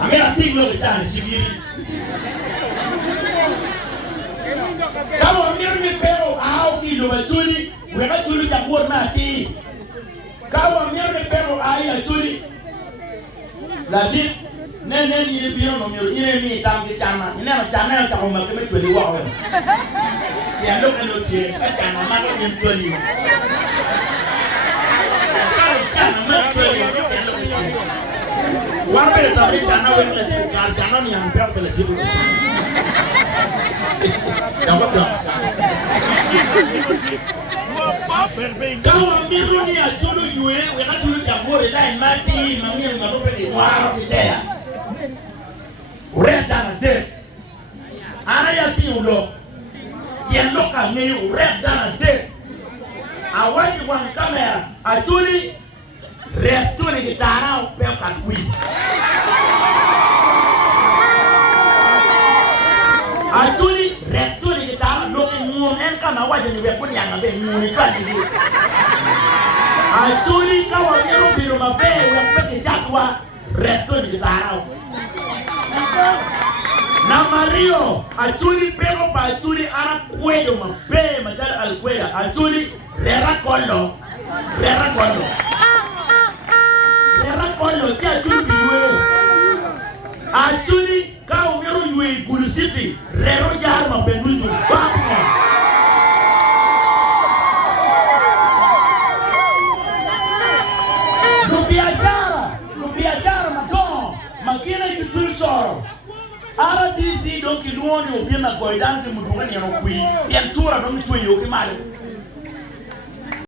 Amera tinglo kecana sigiri. Kalau amir ni pero au kilo baculi, mereka culi campur mati. Kalau amir ni pero ayah culi, lagi nene ni biar nomor ini mi tam kecana, ini macam yang cakap macam itu culi wah. Yang lu kan lu cie, kecana mana yang culi. Kalau cana mana culi, warna itu tapi cana wena, kalau cana ni yang per kalau gitu. Yang apa? Kau ambil ni aculu jual, mereka culu campur, dah mati, mami yang ngaruh pergi warna kita. Urat dan dek, anak yang tiulo, yang lokal ni urat dan dek. Awak yang kamera, aculi, red tu ni kita tahu pekan kui. Aculi, red tu ni kita loki ngun engkau nawa jadi berpun yang ada ngun itu ada di. Aculi kau biru biru mabe, uang pergi jadwa, red tu ni kita tahu. Nama Rio, aculi pero pa aculi anak kuedo mabe macam al kueda, aculi rera kondo, rera kondo. Rera kondo si aculi biru. Aculi kau biru yui Gulu City, rero jar mabenduzu, bapu. Lu biasa maton, makina itu soro. Ara DC dong kiduoni obina goidan ke mudungan yang okui, yang cura dong cuy yoki malu.